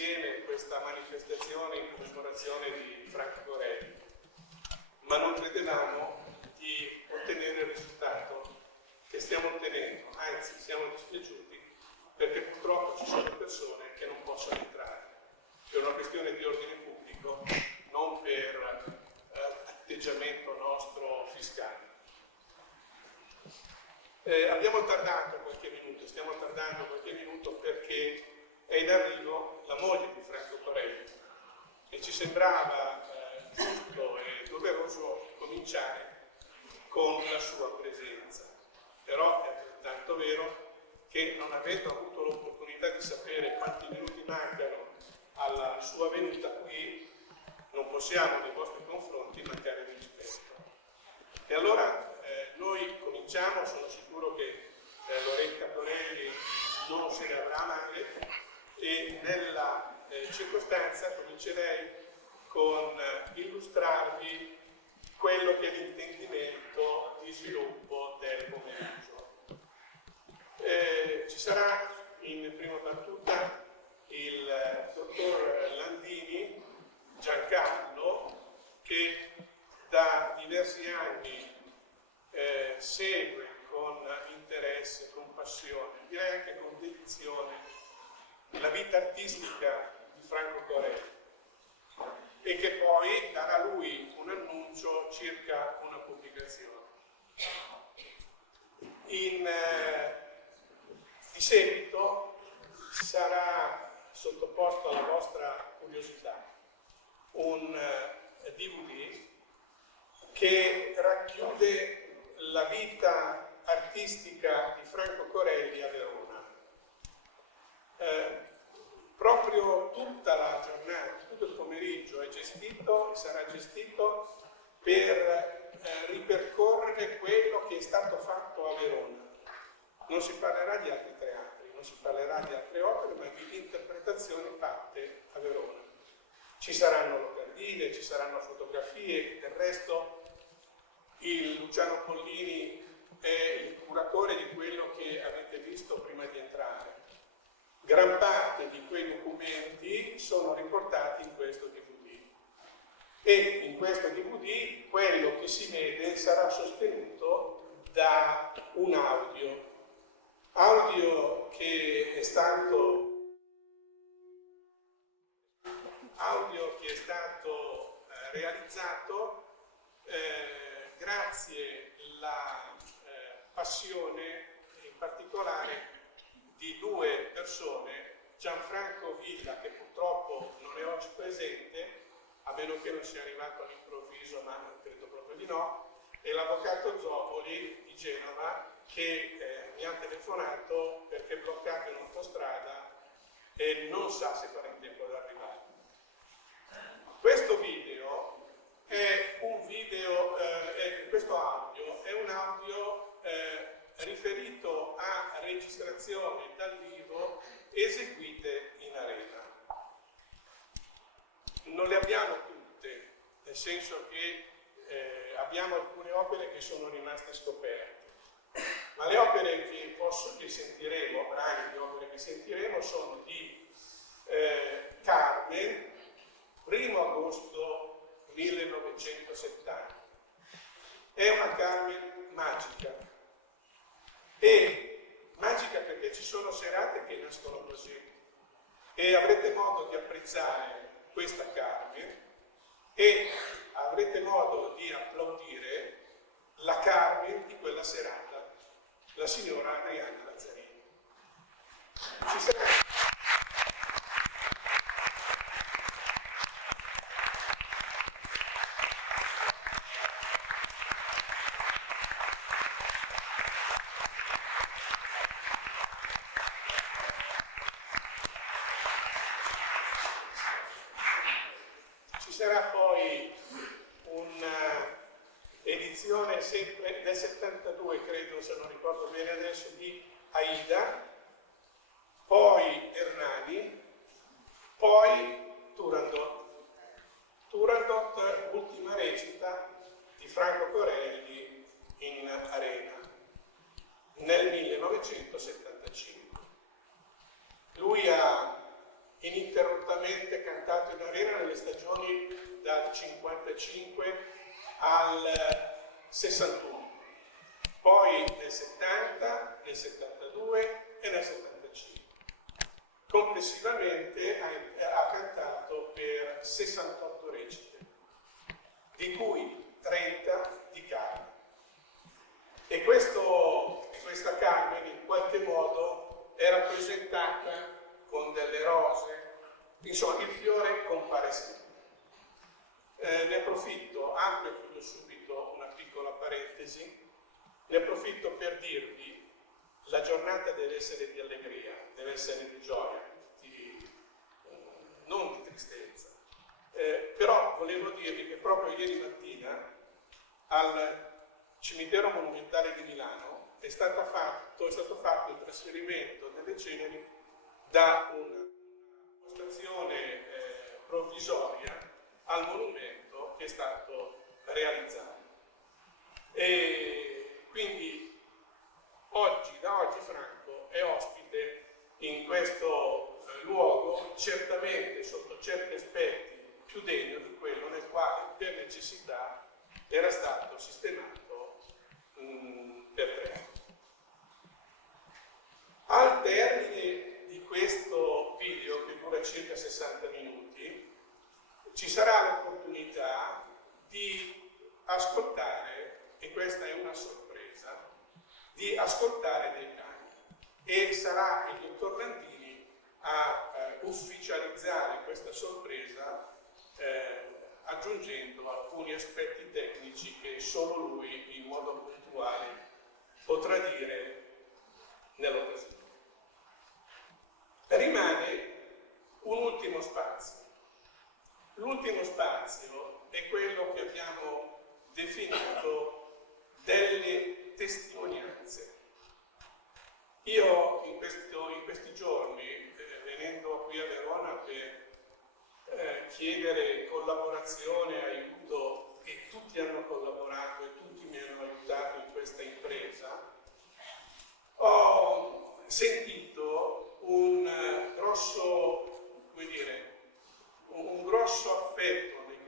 insieme questa manifestazione in commemorazione di Franco Corelli, ma non credevamo di ottenere il risultato che stiamo ottenendo, anzi siamo dispiaciuti perché purtroppo ci sono persone che non possono entrare per una questione di ordine pubblico, non per atteggiamento nostro fiscale. Abbiamo tardato qualche minuto, stiamo tardando qualche minuto perché è in arrivo la moglie di Franco Corelli e ci sembrava giusto e doveroso cominciare con la sua presenza. Però è altrettanto vero che non avendo avuto l'opportunità di sapere quanti minuti mancano alla sua venuta qui, non possiamo nei vostri confronti mancare di rispetto. E allora noi cominciamo, sono sicuro che Loretta Corelli non se ne avrà male e nella circostanza comincerei con illustrarvi quello che è l'intendimento di sviluppo del pomeriggio. Ci sarà in prima battuta il dottor Landini Giancarlo, che da diversi anni segue con interesse, con passione, direi anche con dedizione, la vita artistica di Franco Corelli e che poi darà lui un annuncio circa una pubblicazione. Di seguito sarà sottoposto alla vostra curiosità un DVD che racchiude la vita artistica di Franco Corelli a Verona. Proprio tutta la giornata, tutto il pomeriggio è gestito e sarà gestito per ripercorrere quello che è stato fatto a Verona. Non si parlerà di altri teatri, non si parlerà di altre opere, ma di interpretazioni fatte a Verona. Ci saranno locandine, ci saranno fotografie, del resto il Luciano Pollini è il curatore di quello che avete visto prima di entrare. Gran parte di quei documenti sono riportati in questo DVD e in questo DVD quello che si vede sarà sostenuto da un audio che è stato realizzato grazie alla passione in particolare di due persone, Gianfranco Villa, che purtroppo non è oggi presente, a meno che non sia arrivato all'improvviso, ma credo proprio di no, e l'avvocato Zopoli di Genova, che mi ha telefonato perché è bloccato in autostrada e non sa se farà in tempo ad arrivare. Questo video è un video, questo audio è un audio riferito a registrazioni dal vivo eseguite in arena. Non le abbiamo tutte, nel senso che abbiamo alcune opere che sono rimaste scoperte, ma le opere che sentiremo, brani di opere che sentiremo, sono di Carmen, 1 agosto 1970. È una Carmen magica, e magica perché ci sono serate che nascono così, e avrete modo di apprezzare questa Carmen e avrete modo di applaudire la Carmen di quella serata, la signora Adriana Lazzarini. Ci sarà... Sarà poi un'edizione sempre del 72, credo, se non ricordo bene adesso, di Aida, poi Hernani, poi Turandot. Turandot, ultima recita di Franco Corelli in Arena, nel 1975. Lui ha ininterrottamente elezioni dal 55 al 61, poi nel 70, nel 72 e nel 75. Complessivamente ha cantato per 68 recite, di cui 30 di Carmen. E questa Carmen in qualche modo è rappresentata con delle rose, insomma il fiore compare sempre. Ne approfitto, apro e chiudo subito una piccola parentesi, ne approfitto per dirvi: la giornata deve essere di allegria, deve essere di gioia, non di tristezza. Però volevo dirvi che proprio ieri mattina al cimitero monumentale di Milano è stato fatto il trasferimento delle ceneri da una postazione provvisoria al monumento che è stato realizzato. E quindi da oggi Franco è ospite in questo luogo, certamente sotto certi aspetti più degno di quello nel quale per necessità era stato sistemato per 3 anni. Al termine di questo video, che dura circa 60 minuti, ci sarà l'opportunità di ascoltare, e questa è una sorpresa, di ascoltare dei cani. E sarà il dottor Landini a ufficializzare questa sorpresa aggiungendo alcuni aspetti tecnici che solo lui in modo puntuale potrà dire nell'occasione. Rimane un ultimo spazio. L'ultimo spazio è quello che abbiamo definito delle testimonianze. Io in questi giorni, venendo qui a Verona per chiedere collaborazione, aiuto, e tutti hanno collaborato e tutti mi hanno aiutato in questa impresa, ho sentito un grosso affetto nei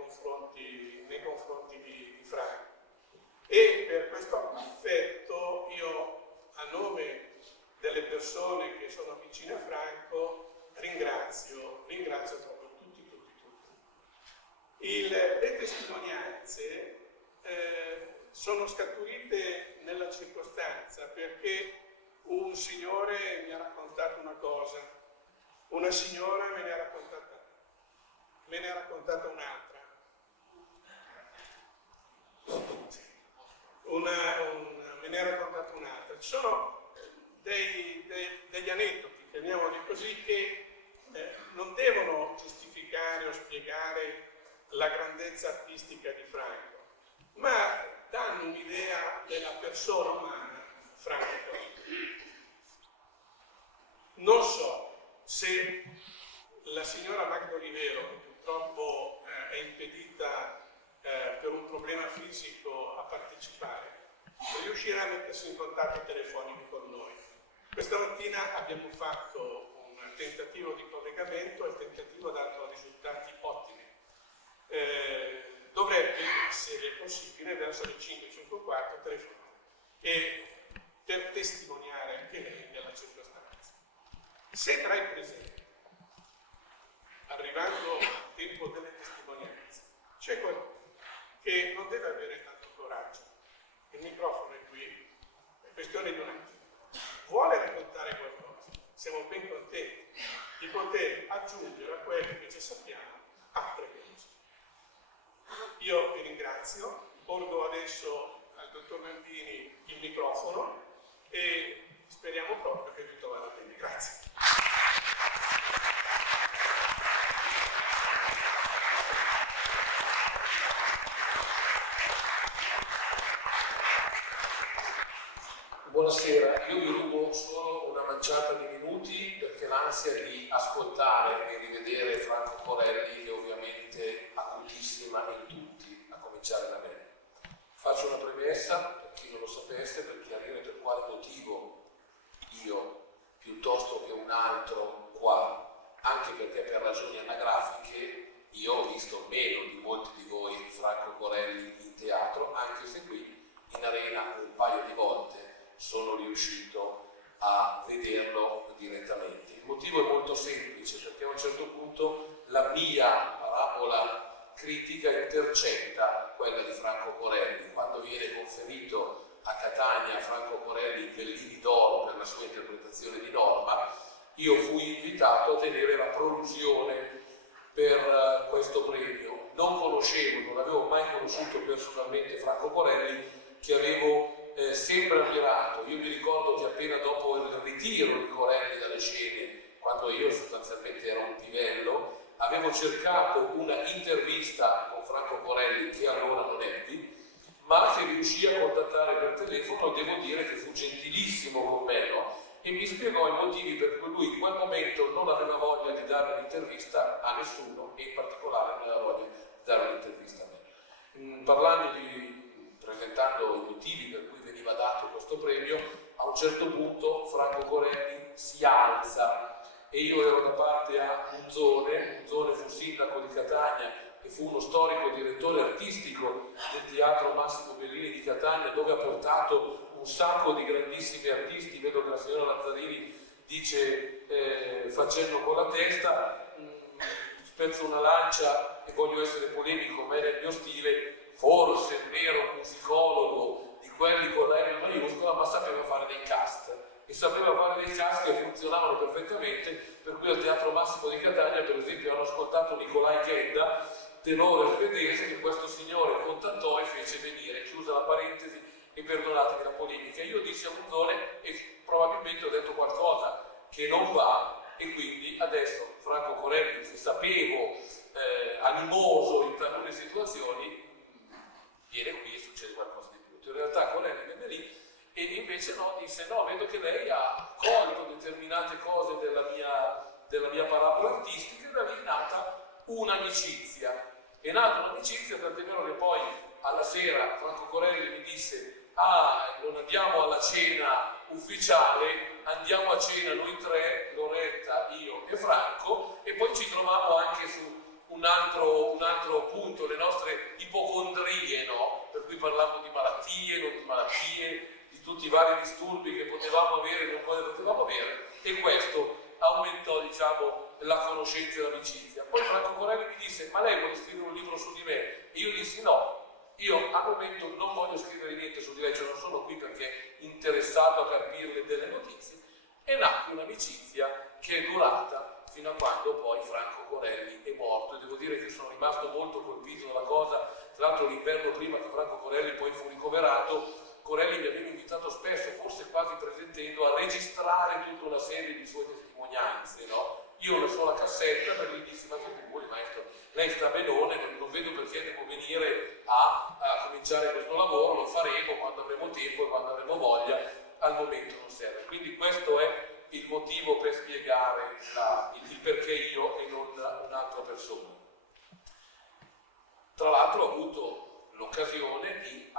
confronti di Franco. E per questo affetto io, a nome delle persone che sono vicine a Franco, ringrazio proprio tutti. Le testimonianze sono scaturite nella circostanza perché un signore mi ha raccontato una cosa, una signora me ne ha raccontata un'altra, me ne ha raccontata un'altra. Ci sono degli aneddoti, chiamiamoli così, che non devono giustificare o spiegare la grandezza artistica di Franco, ma danno un'idea della persona umana Franco. Non so se la signora Magda Olivero, che purtroppo è impedita per un problema fisico a partecipare, riuscirà a mettersi in contatto telefonico con noi. Questa mattina abbiamo fatto un tentativo di collegamento e il tentativo ha dato risultati ottimi. Dovrebbe, se è possibile, verso le 5:45 telefonare e per testimoniare anche lei della circostanza. Se tra i presenti, arrivando al tempo delle testimonianze, c'è qualcuno che non deve avere tanto coraggio, il microfono è qui, è questione di un attimo, vuole raccontare qualcosa, siamo ben contenti di poter aggiungere a quello che ci sappiamo altre cose. Io vi ringrazio, porgo adesso al dottor Landini il microfono e speriamo proprio che vi troverà bene. Grazie. Buonasera, io vi rubo solo una manciata di minuti perché l'ansia di ascoltare e rivedere Franco Corelli è ovviamente acutissima in tutti, a cominciare da me. Faccio una premessa, per chi non lo sapesse, per chiarire per quale motivo io, piuttosto che un altro qua, anche perché per ragioni anagrafiche, io ho visto meno di molti di voi Franco Corelli in teatro, anche se qui in arena un paio di volte sono riuscito a vederlo direttamente. Il motivo è molto semplice, perché a un certo punto la mia parabola critica intercetta quella di Franco Corelli. Quando viene conferito a Catania a Franco Corelli il Bellini d'Oro per la sua interpretazione di Norma, io fui invitato a tenere la prolusione per questo premio. Non avevo mai conosciuto personalmente Franco Corelli, che avevo sempre ammirato. Io mi ricordo che appena dopo il ritiro di Corelli dalle scene, quando io sostanzialmente ero un pivello, avevo cercato una intervista con Franco Corelli, che allora non ebbi, ma che riuscì a contattare per telefono, e devo dire che fu gentilissimo con me, no? E mi spiegò i motivi per cui lui in quel momento non aveva voglia di dare un'intervista a nessuno, e in particolare non aveva voglia di dare un'intervista a me. Presentando i motivi per cui veniva dato questo premio, a un certo punto Franco Corelli si alza, e io ero da parte a Munzone fu sindaco di Catania e fu uno storico direttore artistico del Teatro Massimo Bellini di Catania, dove ha portato un sacco di grandissimi artisti. Vedo che la signora Lazzarini dice facendo con la testa, spezzo una lancia e voglio essere polemico, ma è nel mio stile. Forse un vero musicologo di quelli con la M maiuscola, ma sapeva fare dei cast, e sapeva fare dei cast che funzionavano perfettamente, per cui al Teatro Massimo di Catania, per esempio, hanno ascoltato Nicolai Ghedda, tenore svedese, che questo signore contattò e fece venire. Chiusa la parentesi, e perdonatemi la polemica. Io dissi a Munzone, e probabilmente ho detto qualcosa che non va, e quindi adesso Franco Corelli, che sapevo animoso in talune situazioni, viene qui e succede qualcosa di più. In realtà Corelli venne lì e invece no, disse: no, vedo che lei ha colto determinate cose della mia parabola artistica, e da lì è nata un'amicizia. È nata un'amicizia, tant'è vero che poi alla sera Franco Corelli mi disse: non andiamo alla cena ufficiale, andiamo a cena noi tre, Loretta, io e Franco, e poi ci trovammo anche su un altro punto, le nostre ipocondrie, no? Per cui parlavamo di malattie, non di malattie, di tutti i vari disturbi che potevamo avere e non potevamo avere, e questo aumentò, diciamo, la conoscenza e l'amicizia. Poi Franco Corelli mi disse: ma lei vuole scrivere un libro su di me? E io dissi: no, io al momento non voglio scrivere niente su di lei, cioè non sono qui perché interessato a capirle delle notizie. E nacque un'amicizia che è durata fino a quando poi Franco Corelli è morto, e devo dire che sono rimasto molto colpito dalla cosa. Tra l'altro l'inverno prima che Franco Corelli poi fu ricoverato, Corelli mi aveva invitato spesso, forse quasi presentendo, a registrare tutta una serie di sue testimonianze, no? Io ho una sola cassetta, ma gli dissi: ma che vuoi, maestro, lei sta benone, non vedo perché devo venire a cominciare questo lavoro, lo faremo quando avremo tempo e quando avremo voglia, al momento non serve. Quindi questo è il motivo per spiegare il perché io e non un'altra persona. Tra l'altro ho avuto l'occasione di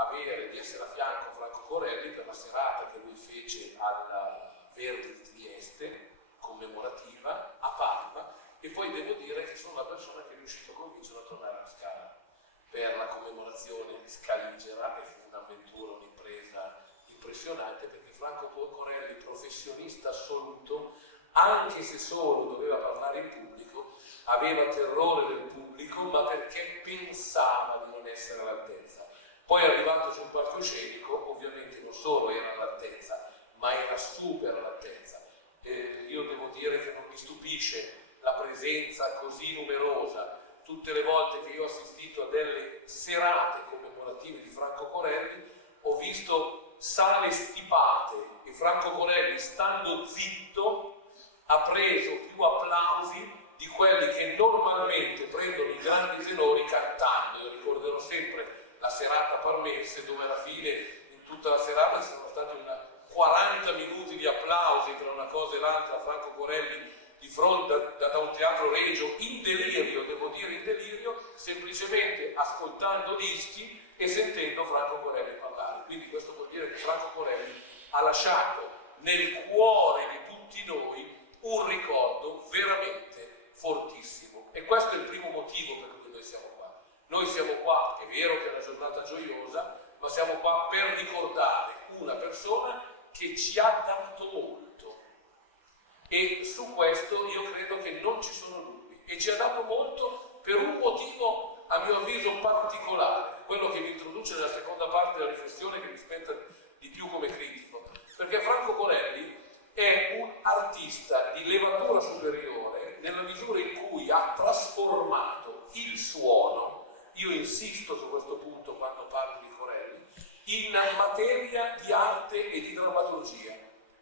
essere a fianco a Franco Corelli per la serata che lui fece al Verdi di Trieste, commemorativa, a Parma, e poi devo dire che sono la persona che è riuscito a convincerlo a tornare alla Scala per la commemorazione scaligera, e fu un'avventura, un'impresa impressionante, perché Franco Corelli, professionista assoluto, anche se solo doveva parlare in pubblico, aveva terrore del pubblico, ma perché pensava di non essere all'altezza. Poi arrivato sul palcoscenico, ovviamente non solo era all'altezza, ma era super all'altezza. Io devo dire che non mi stupisce la presenza così numerosa. Tutte le volte che io ho assistito a delle serate commemorative di Franco Corelli, ho visto sale stipate, e Franco Corelli, stando zitto, ha preso più applausi di quelli che normalmente prendono i grandi tenori cantando. Io ricorderò sempre la serata parmense, dove alla fine in tutta la serata ci sono stati 40 minuti di applausi tra una cosa e l'altra. Franco Corelli di fronte da un teatro regio in delirio, devo dire in delirio, semplicemente ascoltando dischi e sentendo Franco Corelli parlare. Quindi questo vuol dire che Franco Corelli ha lasciato nel cuore di tutti noi un ricordo veramente fortissimo. E questo è il primo motivo per cui noi siamo qua. Noi siamo qua, è vero che è una giornata gioiosa, ma siamo qua per ricordare una persona che ci ha dato molto. E su questo io credo che non ci sono dubbi. E ci ha dato molto per un motivo, a mio avviso, particolare, quello che mi introduce nella seconda parte della riflessione, che mi spetta di più come critico. Perché Franco Corelli è un artista di levatura superiore nella misura in cui ha trasformato il suono, io insisto su questo punto quando parlo di Corelli, in materia di arte e di drammaturgia.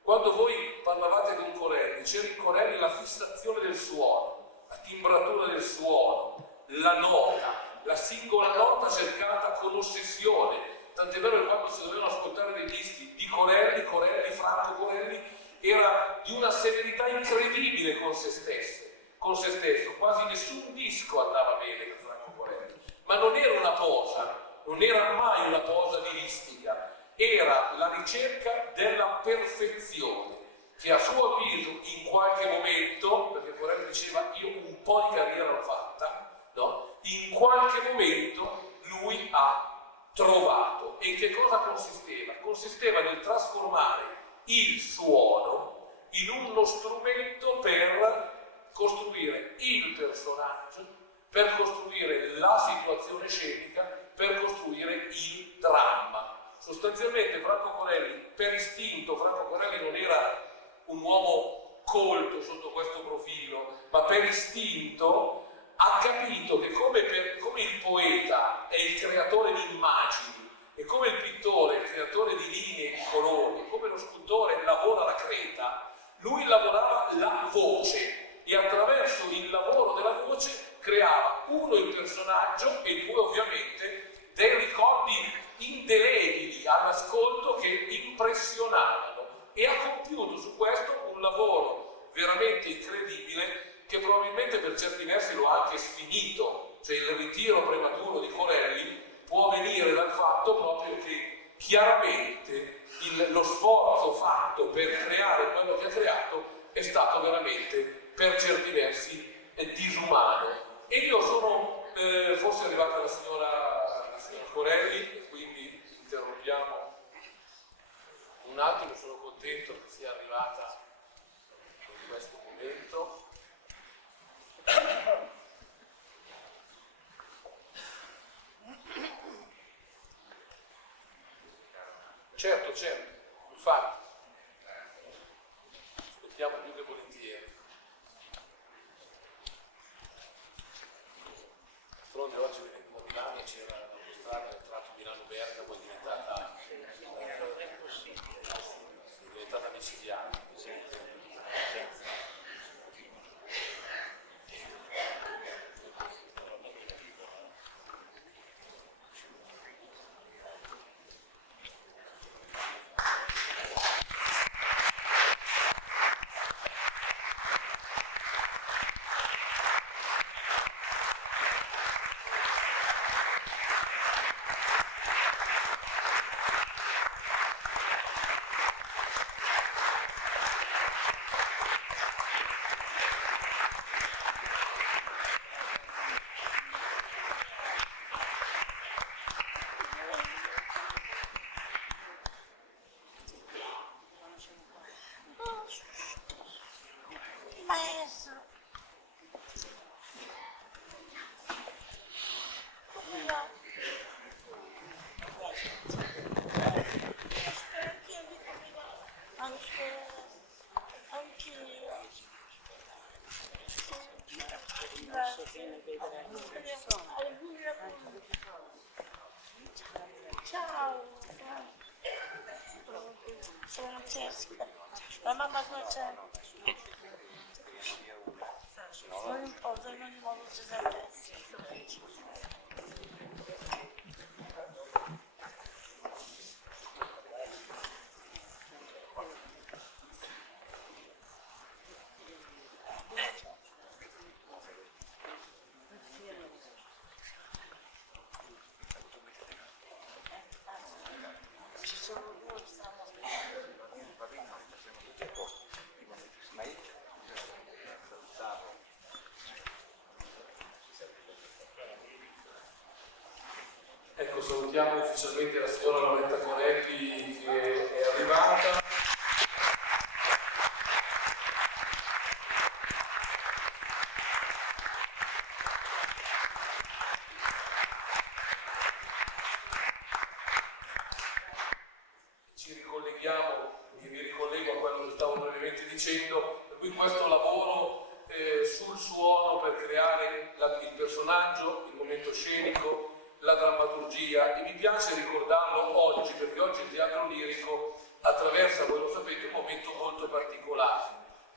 Quando voi parlavate con Corelli, c'era in Corelli la fissazione del suono, la timbratura del suono, la nota, la singola nota cercata con ossessione. Tant'è vero che quando si dovevano ascoltare dei dischi di Corelli, Franco Corelli, era di una severità incredibile con se stesso, quasi nessun disco andava bene per Franco Corelli, ma non era una posa, non era mai una posa liristica, era la ricerca della perfezione, che a suo avviso in qualche momento, perché Corelli diceva io un po' di carriera l'ho fatta, no? In qualche momento lui ha trovato. E in che cosa consisteva? Consisteva nel trasformare il suono in uno strumento per costruire il personaggio, per costruire la situazione scenica, per costruire il dramma. Sostanzialmente Franco Corelli, per istinto, Franco Corelli non era un uomo colto sotto questo profilo, ma per istinto ha capito che come il poeta è il creatore di immagini, e come il pittore è il creatore di linee e di colori, come lo scultore lavora la creta, lui lavorava la voce e attraverso il lavoro della voce creava uno il personaggio e due ovviamente dei ricordi indelebili all'ascolto che impressionavano, e ha compiuto su questo un lavoro veramente incredibile che probabilmente per certi versi lo ha anche sfinito. Cioè il ritiro prematuro di Corelli può venire dal fatto proprio che chiaramente lo sforzo fatto per creare quello che ha creato è stato veramente per certi versi disumano. E io sono forse arrivata la signora Corelli, e quindi interrompiamo un attimo. Sono contento che sia arrivata in questo momento. Certo, infatti, aspettiamo più che volentieri. D'altronde oggi venendo da Milano c'era l'autostrada nel tratto Milano-Bergamo, è diventata micidiale. Ciao. Sono Francesca. La mamma come c'è? Non importa, in ogni modo ci sei presto. Ecco, salutiamo ufficialmente la signora Loretta Corelli che è arrivata. Ci ricolleghiamo, mi ricollego a quello che stavo brevemente dicendo, per cui questo lavoro sul suono per creare il personaggio, il momento scenico, la drammaturgia, e mi piace ricordarlo oggi perché oggi il teatro lirico attraversa, voi lo sapete, un momento molto particolare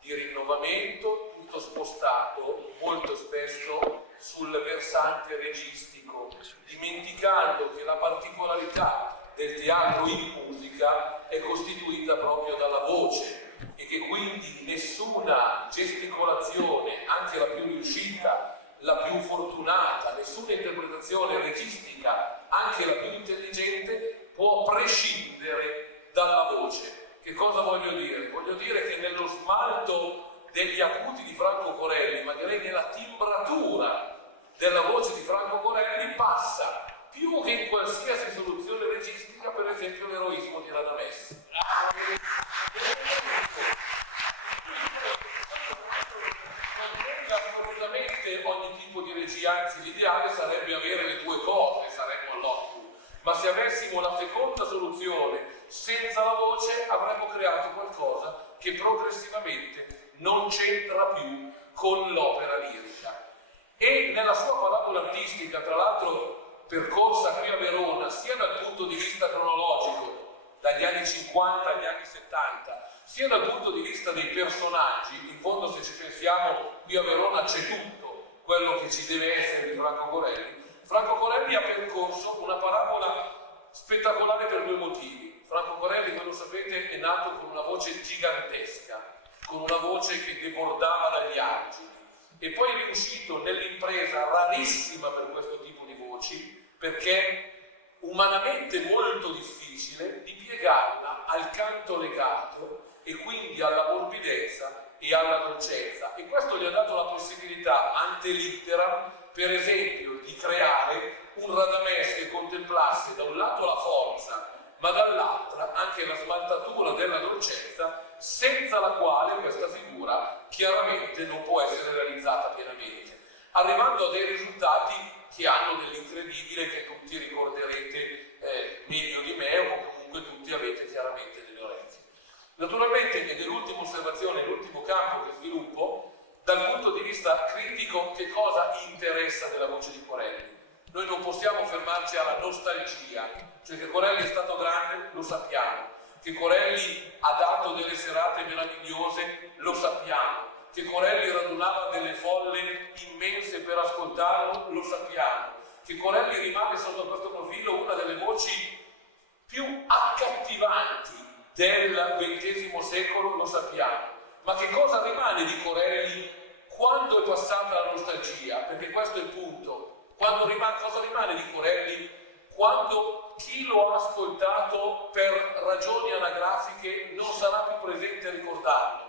di rinnovamento, tutto spostato molto spesso sul versante registico, dimenticando che la particolarità del teatro in musica è costituita proprio dalla voce e che quindi nessuna gesticolazione, anche la più riuscita, la più fortunata, nessuna interpretazione registica, anche la più intelligente, può prescindere dalla voce. Che cosa voglio dire? Voglio dire che nello smalto degli acuti di Franco Corelli, magari nella timbratura della voce di Franco Corelli, passa più che in qualsiasi soluzione registica, per esempio l'eroismo di Radamés. Assolutamente ogni tipo di regia, anzi l'ideale sarebbe avere le due cose, saremmo all'ottimo, ma se avessimo la seconda soluzione senza la voce avremmo creato qualcosa che progressivamente non c'entra più con l'opera lirica. E nella sua parabola artistica, tra l'altro percorsa qui a Verona sia dal punto di vista cronologico, dagli anni 50 agli anni 70, sia dal punto di vista dei personaggi, in fondo se ci pensiamo qui a Verona c'è tutto quello che ci deve essere di Franco Corelli. Franco Corelli ha percorso una parabola spettacolare per due motivi. Franco Corelli, come lo sapete, è nato con una voce gigantesca, con una voce che debordava dagli argini, e poi è riuscito nell'impresa rarissima per questo tipo di voci, perché umanamente molto difficile, di piegarla al canto legato e quindi alla morbidezza e alla dolcezza, e questo gli ha dato la possibilità ante litteram, per esempio, di creare un Radamés che contemplasse da un lato la forza ma dall'altra anche la smaltatura della dolcezza, senza la quale questa figura chiaramente non può essere realizzata pienamente, arrivando a dei risultati che hanno dell'incredibile, che tutti ricorderete meglio di me, o comunque tutti avete chiaramente nelle orecchie. Naturalmente, ed è l'ultima osservazione, l'ultimo campo che sviluppo, dal punto di vista critico, che cosa interessa della voce di Corelli? Noi non possiamo fermarci alla nostalgia, cioè che Corelli è stato grande, lo sappiamo, che Corelli ha dato delle serate meravigliose, lo sappiamo, che Corelli radunava delle folle immense per ascoltarlo, lo sappiamo, che Corelli rimane sotto questo profilo una delle voci più accattivanti del XX secolo, lo sappiamo. Ma che cosa rimane di Corelli quando è passata la nostalgia? Perché questo è il punto. Cosa rimane di Corelli quando chi lo ha ascoltato per ragioni anagrafiche non sarà più presente a ricordarlo?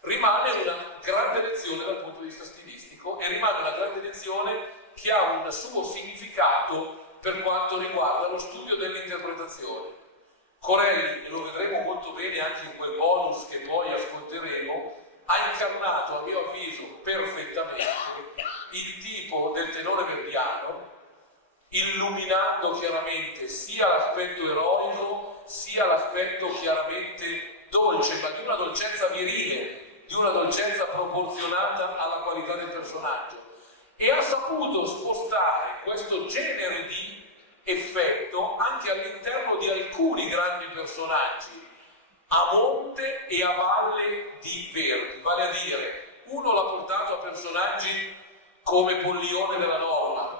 Rimane una grande lezione dal punto di vista stilistico, e rimane una grande lezione che ha un suo significato per quanto riguarda lo studio dell'interpretazione. Corelli, e lo vedremo molto bene anche in quel bonus che poi ascolteremo, ha incarnato, a mio avviso, perfettamente il tipo del tenore verdiano, illuminando chiaramente sia l'aspetto eroico, sia l'aspetto chiaramente dolce, ma di una dolcezza virile, di una dolcezza proporzionata alla qualità del personaggio. E ha saputo spostare questo genere di effetto anche all'interno di alcuni grandi personaggi, a monte e a valle di Verdi, vale a dire, uno l'ha portato a personaggi come Pollione della Norma,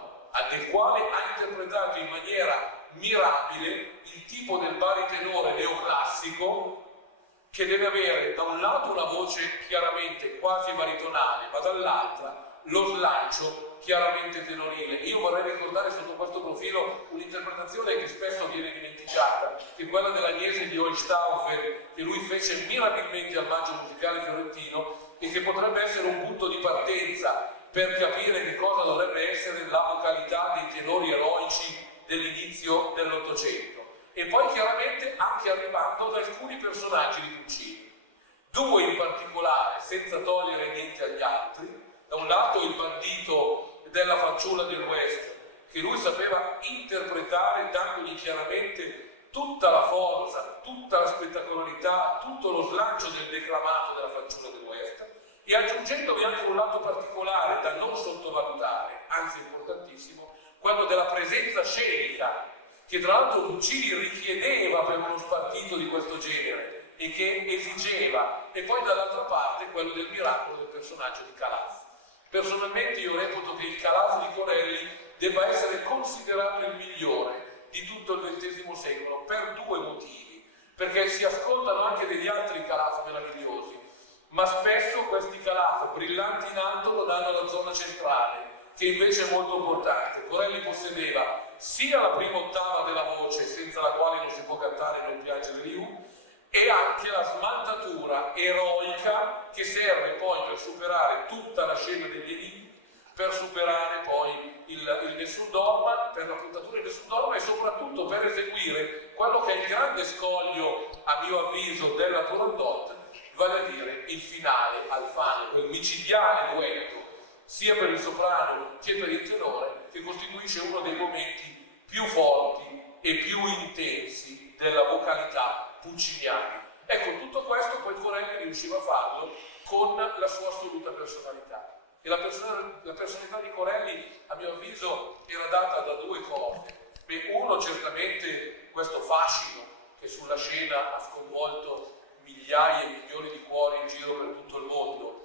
del quale ha interpretato in maniera mirabile il tipo del baritenore neoclassico, che deve avere da un lato una voce chiaramente quasi baritonale, ma dall'altra lo slancio chiaramente tenorile. Io vorrei ricordare sotto questo profilo un'interpretazione che spesso viene dimenticata, che è quella dell'Agnese di Oistaufer, che lui fece mirabilmente al Maggio Musicale Fiorentino, e che potrebbe essere un punto di partenza per capire che cosa dovrebbe essere la vocalità dei tenori eroici dell'inizio Novecento, e poi chiaramente anche arrivando ad alcuni personaggi di Puccini, due in particolare, senza togliere niente agli altri. Da un lato il bandito della fanciulla del West, che lui sapeva interpretare dandogli chiaramente tutta la forza, tutta la spettacolarità, tutto lo slancio del declamato della fanciulla del West, e aggiungendovi anche un lato particolare da non sottovalutare, anzi importantissimo, quello della presenza scenica, che tra l'altro Puccini richiedeva per uno spartito di questo genere e che esigeva, e poi dall'altra parte quello del miracolo del personaggio di Calaf. Personalmente io reputo che il Calaf di Corelli debba essere considerato il migliore di tutto il XX secolo per due motivi, perché si ascoltano anche degli altri Calaf meravigliosi, ma spesso questi Calaf brillanti in alto lo danno alla zona centrale, che invece è molto importante. Corelli possedeva sia la prima ottava della voce, senza la quale non si può cantare Non piangere Liu, e anche la smaltatura eroica che serve poi per superare tutta la scena degli enigmi, per superare poi il Nessun Dorma, per la puntatura del Nessun Dorma, e soprattutto per eseguire quello che è il grande scoglio, a mio avviso, della Turandot, vale a dire il finale Alfano, quel micidiale duetto sia per il soprano che per il tenore, che costituisce uno dei momenti più forti e più intensi della vocalità pucciniana. Ecco, tutto questo poi Corelli riusciva a farlo con la sua assoluta personalità. E la personalità di Corelli, a mio avviso, era data da due cose. Beh, uno, certamente questo fascino che sulla scena ha sconvolto migliaia e milioni di cuori in giro per tutto il mondo,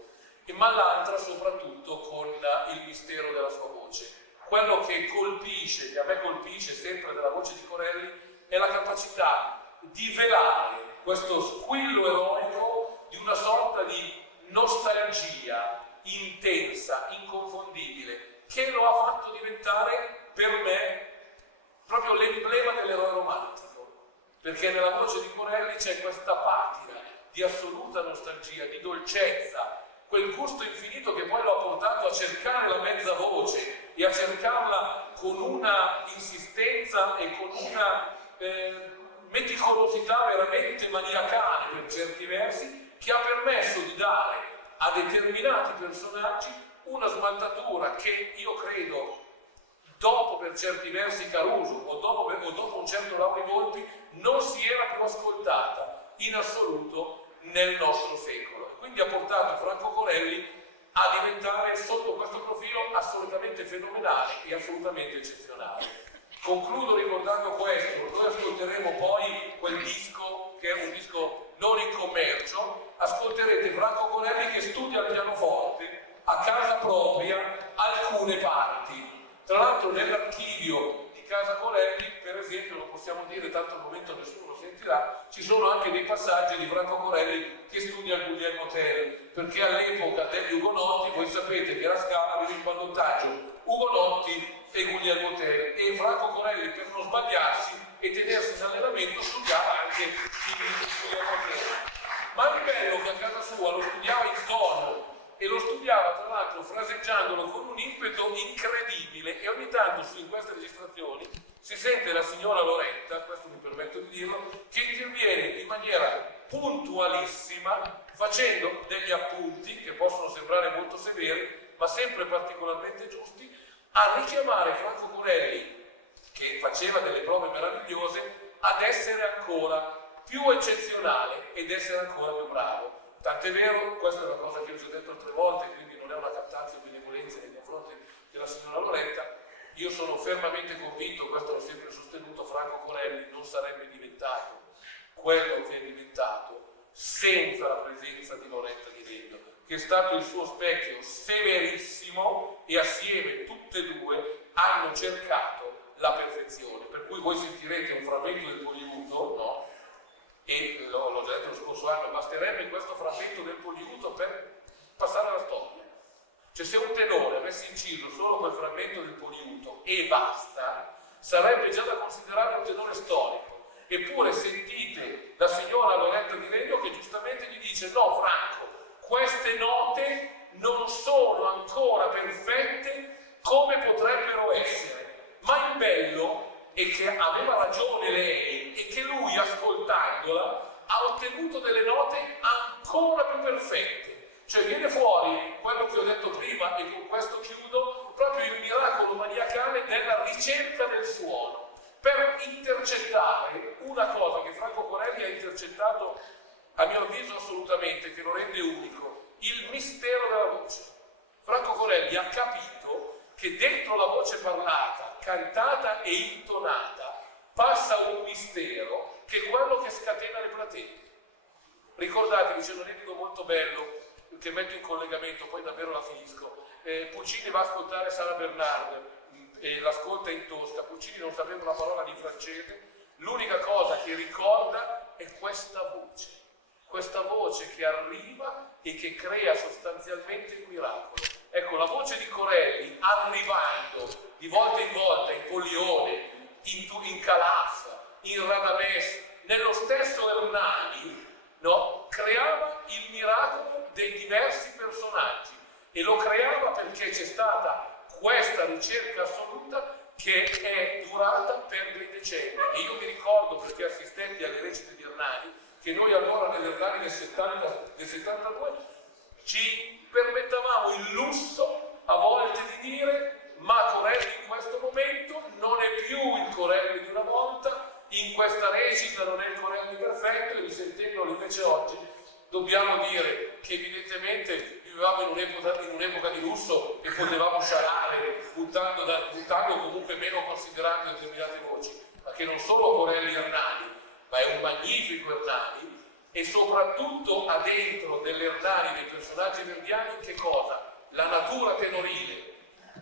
ma l'altra soprattutto con il mistero della sua voce. Quello che colpisce, che a me colpisce sempre della voce di Corelli, è la capacità di velare questo squillo eroico di una sorta di nostalgia intensa, inconfondibile, che lo ha fatto diventare per me proprio l'emblema dell'eroe romantico, perché nella voce di Corelli c'è questa patina di assoluta nostalgia, di dolcezza, quel gusto infinito che poi lo ha portato a cercare la mezza voce e a cercarla con una insistenza e con una meticolosità veramente maniacale per certi versi, che ha permesso di dare a determinati personaggi una smaltatura che io credo, dopo per certi versi Caruso o dopo un certo Lauri Volpi, non si era più ascoltata in assoluto nel nostro secolo. Quindi ha portato Franco Corelli a diventare sotto questo profilo assolutamente fenomenale e assolutamente eccezionale. Concludo ricordando questo: noi ascolteremo poi quel disco che è un disco non in commercio, ascolterete Franco Corelli che studia il pianoforte a casa propria alcune parti. Tra l'altro nell'archivio di casa Corelli, per esempio, lo possiamo dire, tanto al momento nessuno lo sentirà, ci sono anche dei passaggi di Franco Corelli che studia il Guglielmo Tell, perché all'epoca degli Ugonotti voi sapete che la Scala aveva in ballottaggio Ugonotti e Guglielmo Tell, e Franco Corelli, per non sbagliarsi e tenersi in allenamento, studiava anche il Guglielmo Tell. Ma è bello che a casa sua lo studiava in tono, e lo studiava tra l'altro fraseggiandolo con un impeto incredibile, e ogni tanto in queste registrazioni si sente la signora Loretta, questo mi permetto di dirlo, che interviene in maniera puntualissima facendo degli appunti che possono sembrare molto severi ma sempre particolarmente giusti, a richiamare Franco Corelli, che faceva delle prove meravigliose, ad essere ancora più eccezionale ed essere ancora più bravo. Tant'è vero, questa è una cosa che ho già detto altre volte, quindi non è una captanza di benevolenza nei confronti della signora Loretta. Io sono fermamente convinto, questo l'ho sempre sostenuto, Franco Corelli non sarebbe diventato quello che è diventato senza la presenza di Loretta Di Lello, che è stato il suo specchio severissimo, e assieme tutte e due hanno cercato la perfezione. Per cui voi sentirete un frammento del Poliuto, no? E l'ho già detto lo scorso anno, basterebbe questo frammento del Poliuto per passare alla storia. Cioè, se un tenore avesse inciso solo quel frammento del Poliuto e basta, sarebbe già da considerare un tenore storico. Eppure sentite la signora Loretta Di Lello che giustamente gli dice: no Franco, queste note non sono ancora perfette come potrebbero essere, ma il bello e che aveva ragione lei e che lui, ascoltandola, ha ottenuto delle note ancora più perfette. Cioè viene fuori quello che ho detto prima, e con questo chiudo, proprio il miracolo maniacale della ricerca del suono, per intercettare una cosa che Franco Corelli ha intercettato, a mio avviso assolutamente, che lo rende unico, il mistero della voce. Franco Corelli ha capito che dentro la voce parlata, cantata e intonata, passa un mistero che è quello che scatena le platee. Ricordatevi, c'è un aneddoto molto bello che metto in collegamento, poi davvero la finisco. Puccini va a ascoltare Sara Bernard e l'ascolta in Tosca. Puccini non sapeva una parola di francese, l'unica cosa che ricorda è questa voce che arriva e che crea sostanzialmente il miracolo. Ecco, la voce di Corelli, arrivando di volta in Pollione, in Calaf, in Radames, nello stesso Hernani, no? Creava il miracolo dei diversi personaggi, e lo creava perché c'è stata questa ricerca assoluta che è durata per dei decenni. E io mi ricordo, perché assistenti alle recite di Hernani, che noi allora nell'Hernani del 72 ci permettavamo il lusso a volte di dire: ma Corelli in questo momento non è più il Corelli di una volta, in questa recita non è il Corelli perfetto, e risentendolo invece oggi dobbiamo dire che evidentemente vivevamo in un'epoca di lusso e potevamo scialare buttando comunque meno considerando determinate voci, ma che non solo Corelli Hernani, ma è un magnifico Hernani, e soprattutto ha dentro dell'Hernani, dei personaggi verdiani, che cosa? La natura tenorile.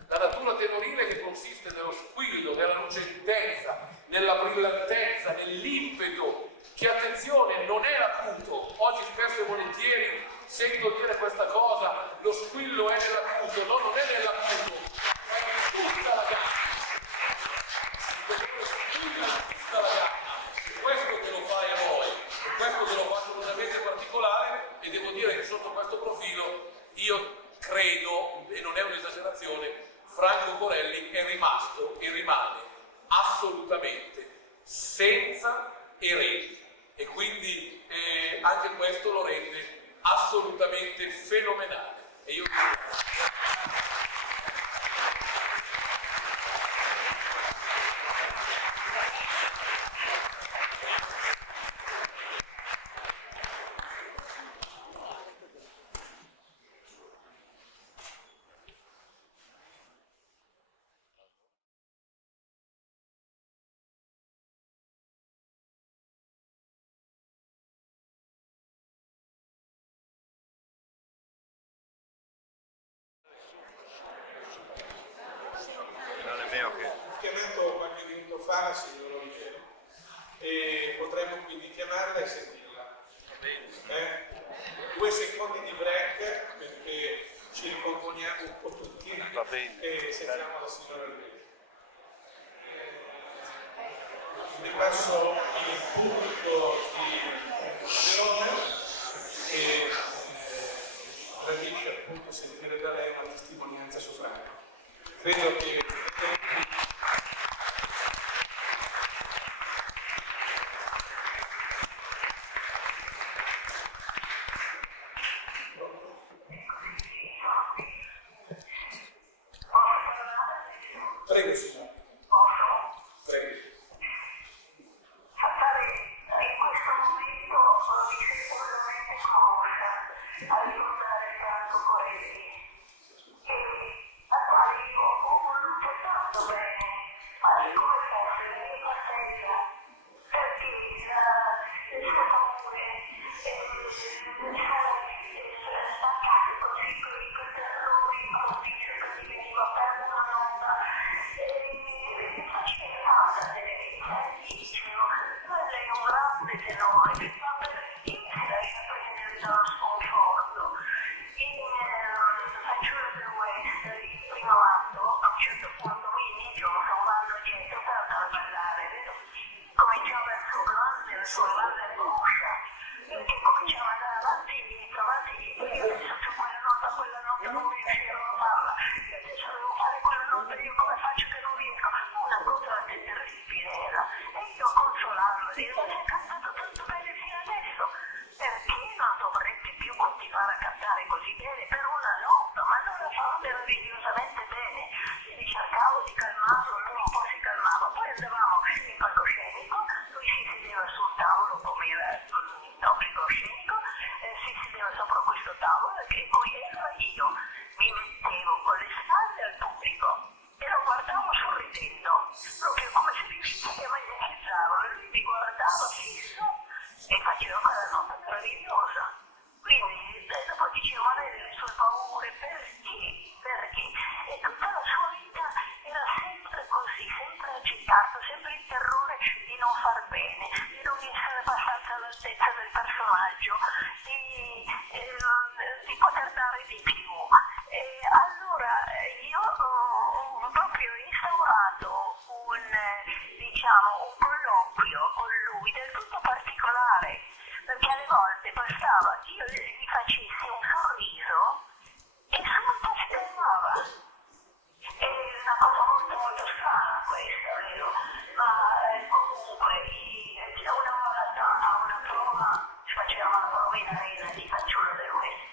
La natura tenorile che consiste nello squillo, nella lucentezza, nella brillantezza, nell'impeto, che, attenzione, non è acuto. Oggi spesso e volentieri sento dire questa cosa: lo squillo è nell'acuto. No, non è nell'acuto, è in tutta la gamma. Tutta la gamma. E questo che lo fa eroe, e questo che lo fa assolutamente particolare, e devo dire che sotto questo profilo io credo, e non è un'esagerazione, Franco Corelli è rimasto e rimane assolutamente senza eredi, e quindi anche questo lo rende assolutamente fenomenale. E io chiamato qualche minuto fa la signora Olivero, e potremmo quindi chiamarla e sentirla. 2 secondi di break perché ci ricomponiamo un po' tutti e sentiamo la signora Olivero. Vi passo il pubblico di Verona che gradisce appunto sentire da lei una testimonianza su Franco. Credo che prego signora. Prego. In questo momento mi sento veramente commossa a ricordare Franco Corelli, al quale io ho voluto tanto bene, ma di come fosse la mia partenza, perché le sue paure, staccate così con questi errori, così che mi veniva per una nota, mi faceva tanta tenerezza, e dicevo: lei è un grande tenore, ma perché si lascia prendere dallo sconforto? Faccio del West, il primo atto, a un certo punto inizio un ballo dietro per andare a ballare, vedo? Cominciava il suo grande angoscia, che cominciava ad andare avanti e indietro, io adesso c'ho quella nota non riuscivo a farla, adesso devo fare quella nota, io come faccio che non riesco? Una cosa terribile. io ho proprio instaurato un colloquio con lui del tutto particolare, perché alle volte bastava che io gli facessi un sorriso e subito si fermava. È una cosa molto molto strana questa, vero? Ma comunque una volta a una prova, facevamo una prova in arena di fanciullo del West,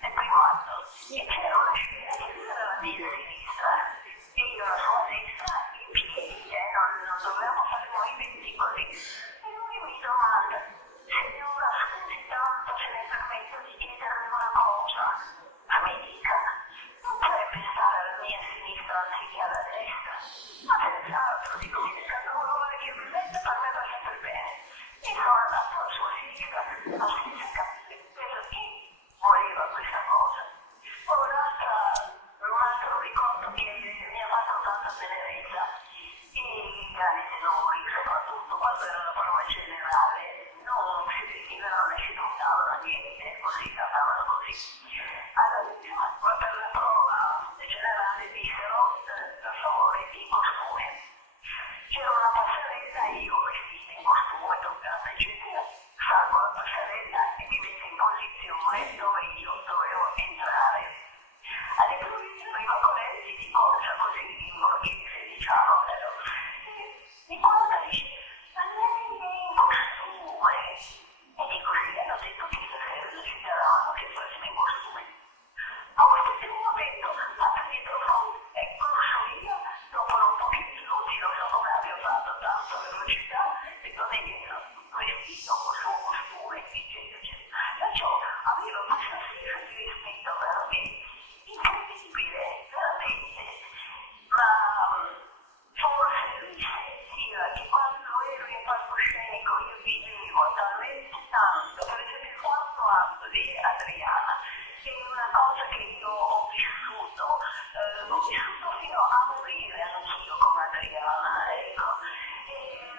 nel primo atto, e c'era una scena che lui era la mia sinistra e io la sua destra in piedi, non dovevamo fare movimenti così. E lui mi domanda, signora, scusi tanto se le permetto di chiederle una cosa, ma mi dica, non potrebbe stare alla mia sinistra anziché alla destra? Ma senz'altro, dico, mi dica, non vuole che mi metta, per me va sempre bene. E sono andato alla sua sinistra, ma senza capire perché voleva questa cosa. Un altro ricordo che mi ha fatto tanta tenerezza e anni di noi, soprattutto quando era la prova generale, non si vestivano né si notavano niente, così andavano così. Allora, per la prova generale dissero, per favore, in costume. C'era una passerella e io vestita in costume, toccata eccetera, salgo la passerella e mi metto in posizione dove io dovevo entrare. All'improvviso arriva Corelli di corsa così in borghese, diciamo, però mi guarda e dice, ma lei è in costume? E dico sì, hanno detto che stasera ci daranno che fossimo in costume. A questo momento, fatto dietro fuori, e corso via, dopo un po' di minuti, non so come abbia fatto tanta velocità, e non è dietro vestito con il suo costume, eccetera, eccetera. Perciò avevo questa sensazione di rispetto veramente incredibile, veramente, ma forse lui sentiva che quando ero in palcoscenico io vivevo talmente tanto, per esempio il quarto atto di Adriana, che è una cosa che io ho vissuto fino a morire anch'io come Adriana, ecco.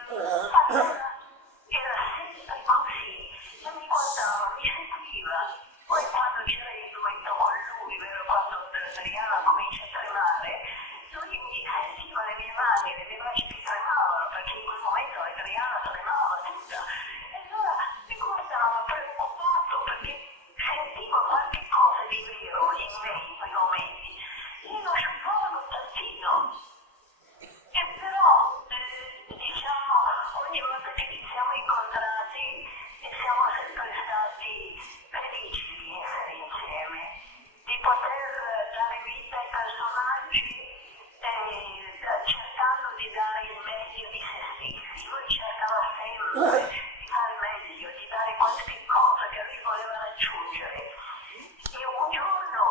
Allora, era sempre così, non mi guardava, mi seguiva. Poi quando c'era il duetto con lui, vero, quando Adriana comincia a tremare, lui mi sentiva le mie mani che tremavano, perché in quel momento Adriana tremava tutta. E allora mi guardava preoccupato perché sentivo qualche cosa di vero in me in quei momenti. Io lo sciupavano tantino. E però, diciamo, ogni volta che ci siamo incontrati siamo sempre stati felici di essere insieme, di poter dare vita ai personaggi cercando di dare il meglio di se stessi. Lui cercava sempre di fare meglio, di dare qualche cosa che lui voleva raggiungere. E un giorno,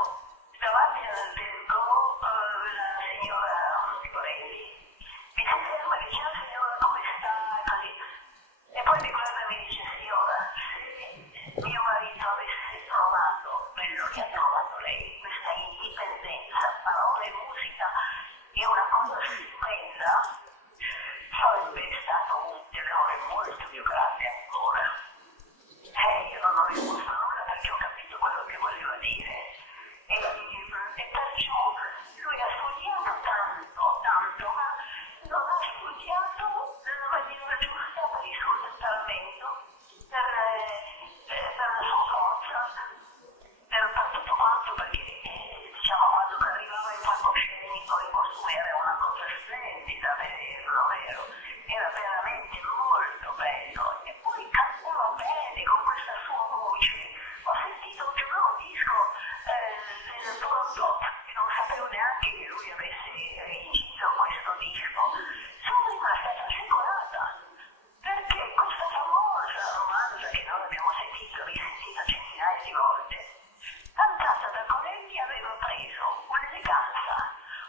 davanti al tempo, la signora Corelli mi ferma e dice, signora, come sta? E così. E poi mi guarda e mi dice, signora, se mio marito avesse trovato quello che ha trovato lei, questa indipendenza, parole e musica, è una cosa stupenda, sarebbe stato un tenore molto più grande ancora. Io non ho risposto a nulla perché ho capito quello che voleva dire. E perciò lui ha studiato tanto, ma non ha studiato nella maniera giusta per il suo temperamento, per la sua forza, per tutto quanto, perché diciamo quando arrivava in palcoscenico il costume era una cosa splendida, vero, era veramente molto bello. E poi cantava bene con questa sua voce. Ho sentito un giorno un disco del Pronto e non sapevo neanche che lui avesse inciso questo disco. Sono rimasta trascurata perché questa famosa romanza che noi abbiamo sentito, risentita centinaia di volte, cantata da Corelli, aveva preso un'eleganza,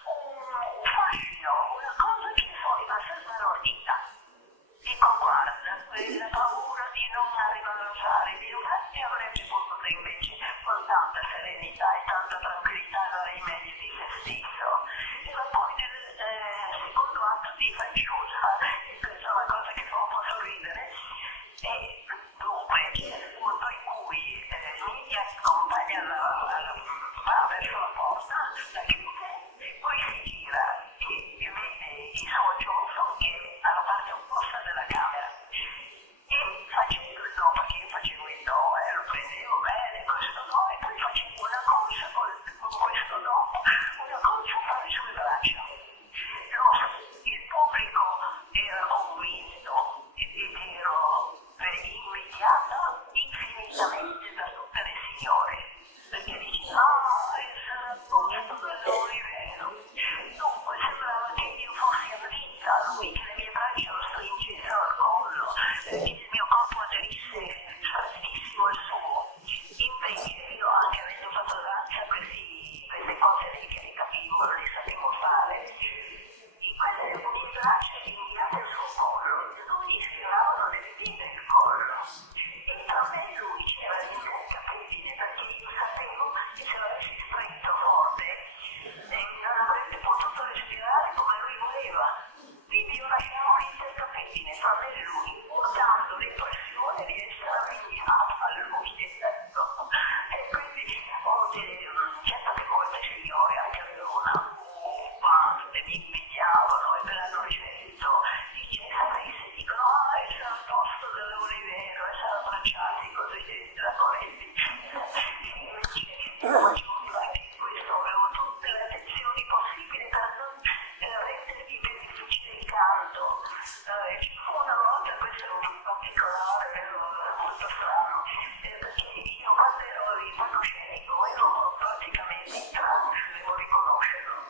un fascino, una cosa che sono rimasta sbalordita. Dico, guarda, quella paura di non arrivare a fare di e avrebbe potuto invece con tanta serenità e tanta tranquillità dare il meglio di se stesso. E poi nelle volte mi invidiavano e me l'hanno detto, dice, se dicono, e sarà al posto dell'Olivero, e sarà Bracciati, così la Coretti. Invece, io facevo anche questo, avevo tutte le attenzioni possibili per non rendermi benefici del canto. Ci fu una volta, questo è un particolare, molto strano, perché io quando ero in palcoscenico ero praticamente in trance, devo riconoscerlo,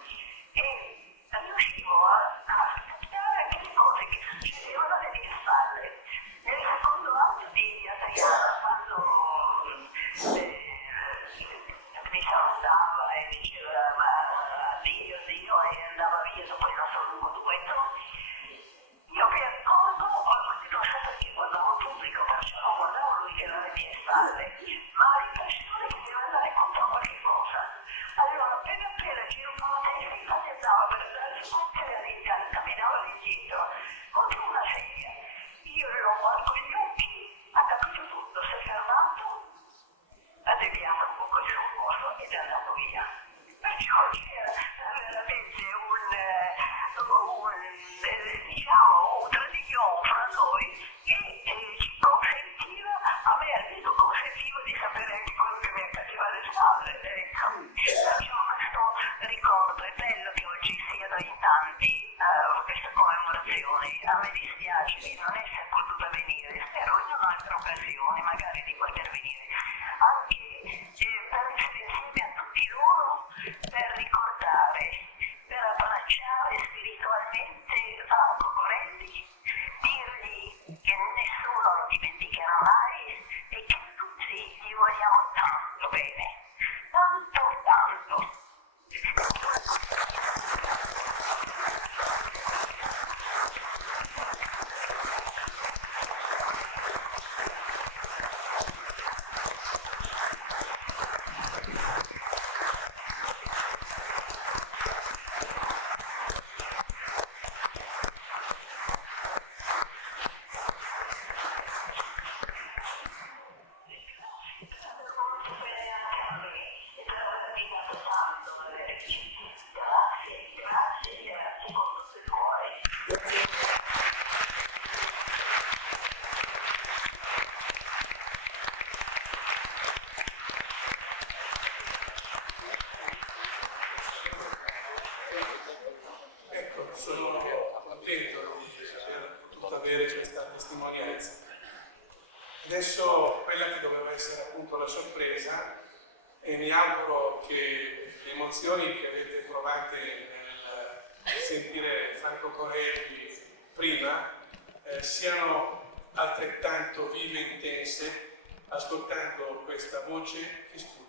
e riuscivo a aspettare anche le cose che succedevano alle mie spalle. Nel secondo atto di Adriana, quando mi salutava e diceva ma addio, addio, e andava via dopo il nostro lungo duetto, io mi ricordo, non so perché guardavo il pubblico, perciò non guardavo lui che era alle mie spalle, ma l'impressione che deve andare contro qualche cosa. Allora, appena giro un po' la testa, infatti andava per andare su e camminava all'indietro, contro una sedia. Io lo guardo gli occhi, ha capito tutto, si è fermato, ha deviato un po' il suo corso ed è andato via. Perciò c'era veramente un tradimento fra noi che ci consentiva, a me almeno consentiva di sapere anche quello che mi accadeva alle spalle. Ecco. Perciò questo ricordo è bello che oggi siano in tanti queste commemorazioni. A me dispiace di non essere potuta venire, spero in un'altra occasione magari di poter venire, anche per essere insieme a tutti loro, per ricordare, per abbracciare spiritualmente Franco Corelli, dirgli che nessuno lo dimenticherà mai e che tutti gli vogliamo tanto bene, tanto tanto. Ecco, sono contento di aver potuto avere questa testimonianza. Adesso quella che doveva essere appunto la sorpresa, e mi auguro che le emozioni che avete provate nel sentire Franco Corelli prima siano altrettanto vive e intense ascoltando questa voce che studia.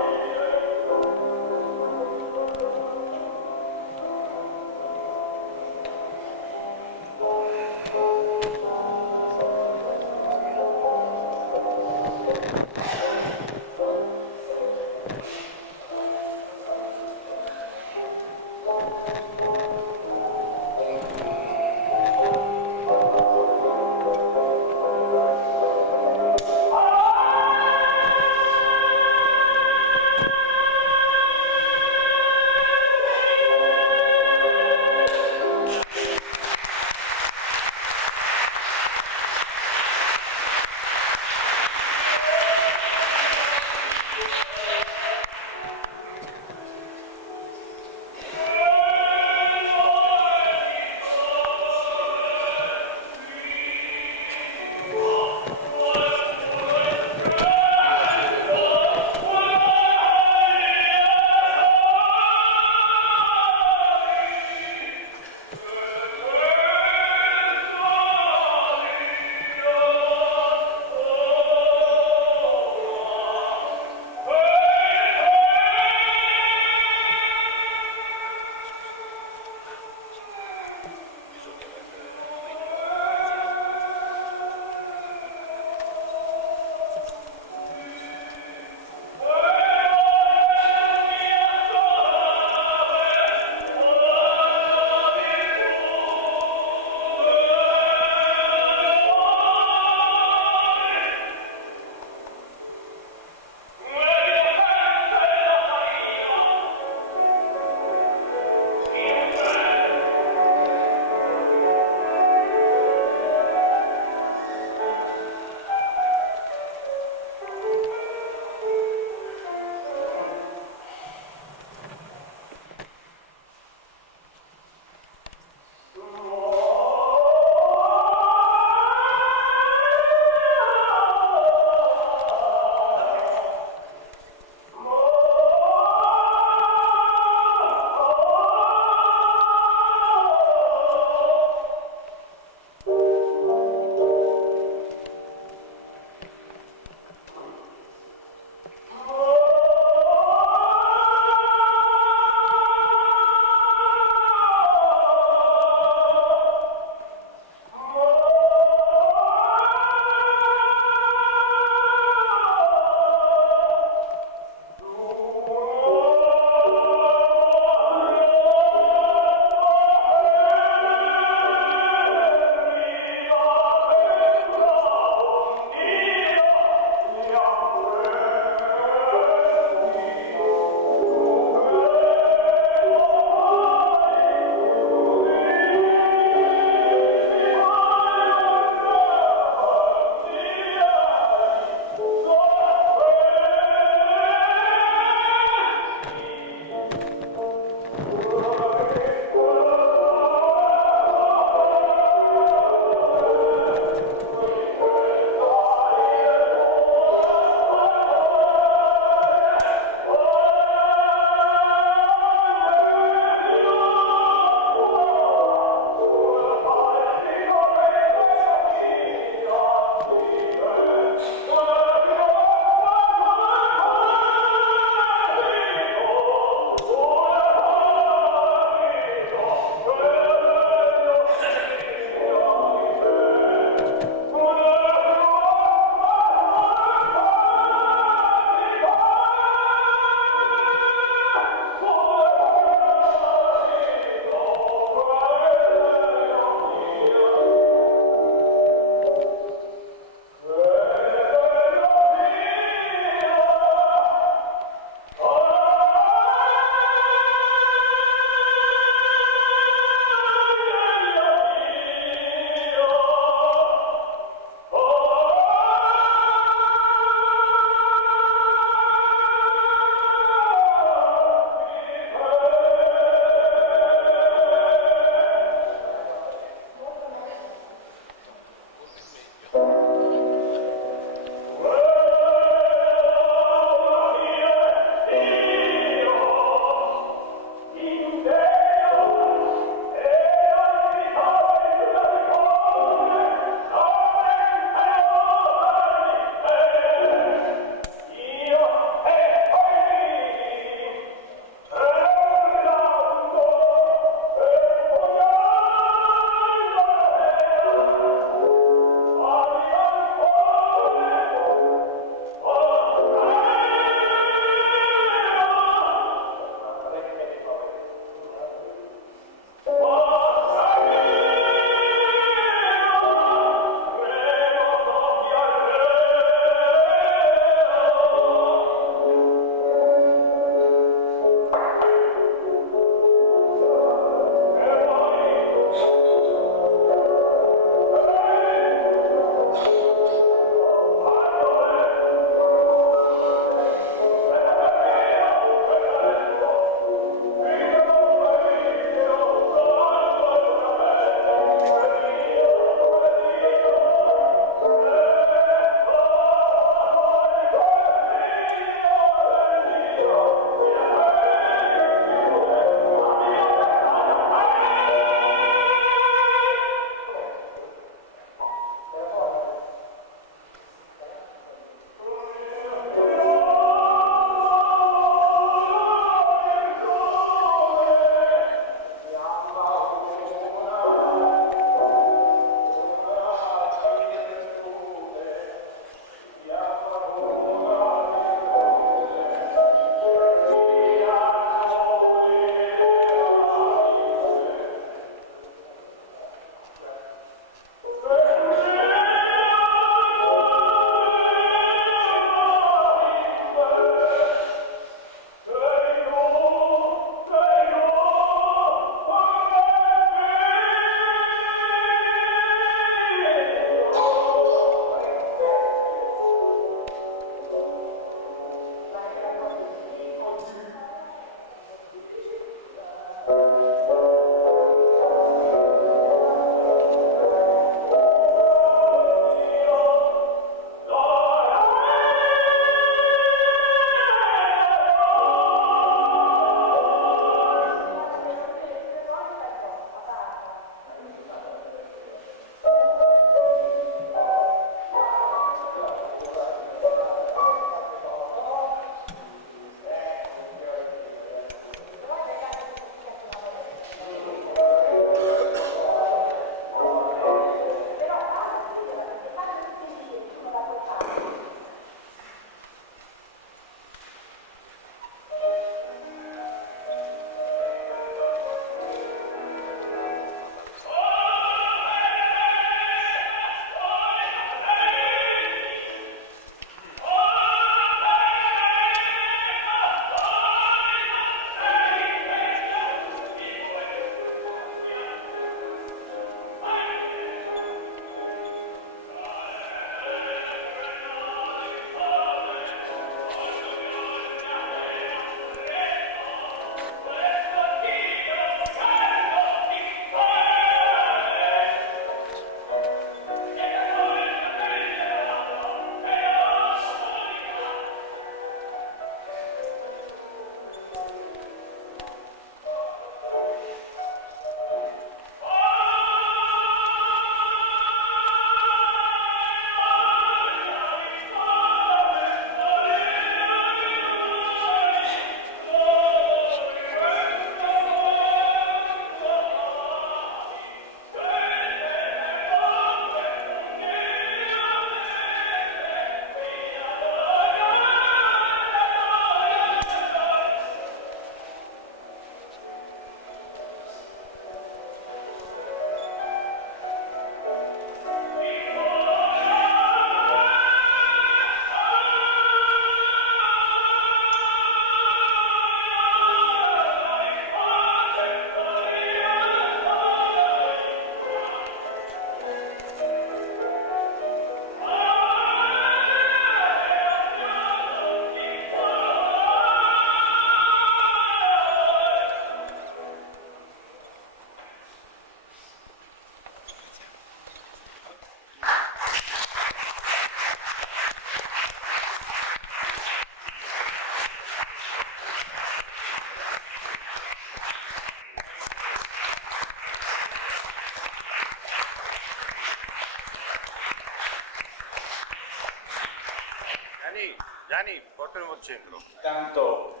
Gianni, portalo al centro. Intanto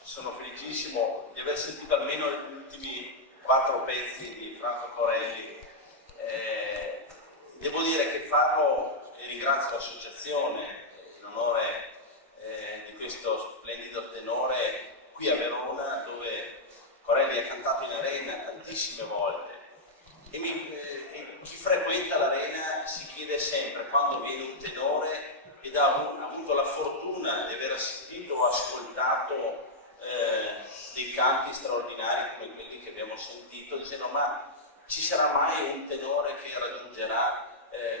sono felicissimo di aver sentito almeno gli ultimi 4 pezzi di Franco Corelli. Devo dire che farlo, e ringrazio l'associazione in onore di questo splendido tenore qui a Verona, dove Corelli ha cantato in arena tantissime volte. E chi frequenta l'arena si chiede sempre, quando viene un tenore ed ha avuto la fortuna di aver assistito o ascoltato dei canti straordinari come quelli che abbiamo sentito, dicendo: ma ci sarà mai un tenore che raggiungerà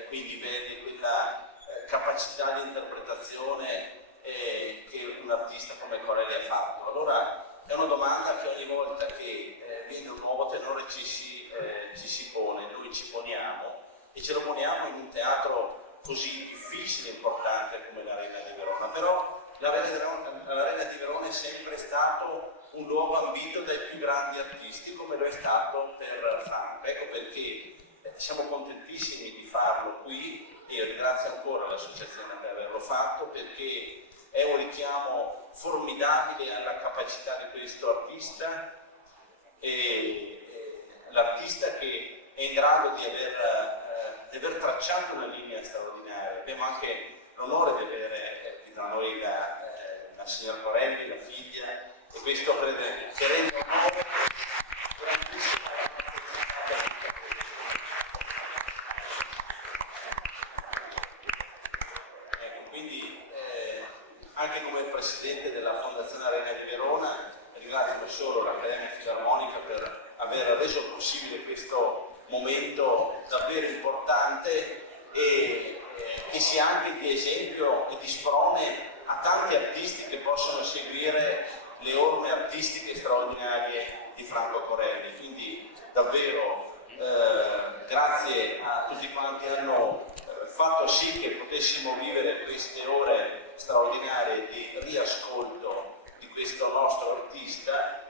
quei livelli, quella capacità di interpretazione che un artista come Corelli ha fatto? Allora è una domanda che ogni volta che viene un nuovo tenore ci si pone, noi ci poniamo, e ce lo poniamo in un teatro così difficile e importante come l'Arena di Verona. Però l'Arena di Verona è sempre stato un luogo ambito dai più grandi artisti, come lo è stato per Franco. Ecco perché siamo contentissimi di farlo qui, e io ringrazio ancora l'associazione per averlo fatto, perché è un richiamo formidabile alla capacità di questo artista, e l'artista che è in grado di aver tracciato una linea straordinaria. Abbiamo anche l'onore di avere qui tra noi la signora Corelli, la figlia, e questo credo che rende onore grandissimo alla nostra città. Ecco, quindi anche come presidente della Fondazione Arena di Verona ringrazio non solo l'Accademia Filarmonica per aver reso possibile questo momento davvero importante, e che sia anche di esempio e di sprone a tanti artisti che possono seguire le orme artistiche straordinarie di Franco Corelli. Quindi davvero grazie a tutti quanti hanno fatto sì che potessimo vivere queste ore straordinarie di riascolto di questo nostro artista,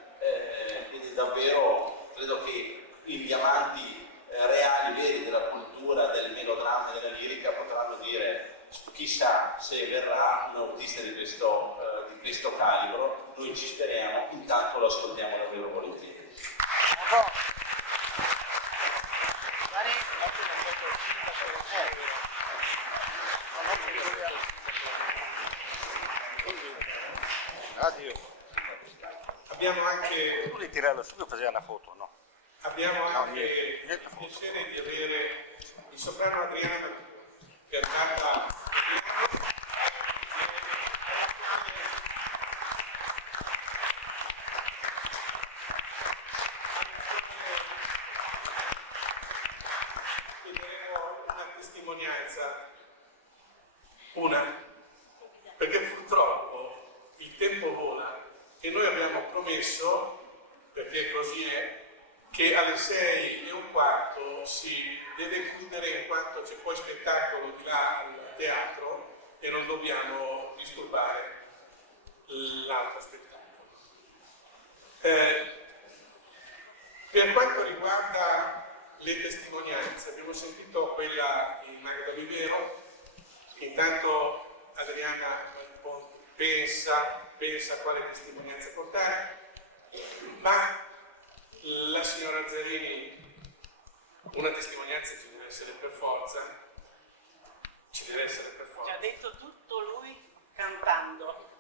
quindi davvero credo che i diamanti reali, veri della cultura, del melodramma e della lirica potranno dire: chissà se verrà un artista di questo calibro. Noi ci speriamo, intanto lo ascoltiamo davvero volentieri. Addio. Abbiamo anche Tu devi tirarlo su che faceva una foto, no? Abbiamo anche niente il piacere di avere il soprano Adriano, che è arrivata chiederemo una testimonianza, perché purtroppo il tempo vola e noi abbiamo promesso, perché così è, che alle 6:15 si deve chiudere, in quanto c'è poi spettacolo di là al teatro e non dobbiamo disturbare l'altro spettacolo. Per quanto riguarda le testimonianze, abbiamo sentito quella di Magda Vivero. Intanto Adriana un po' pensa a quale testimonianza portare, ma la signora Zerini, una testimonianza ci deve essere per forza. Ci ha detto tutto lui cantando.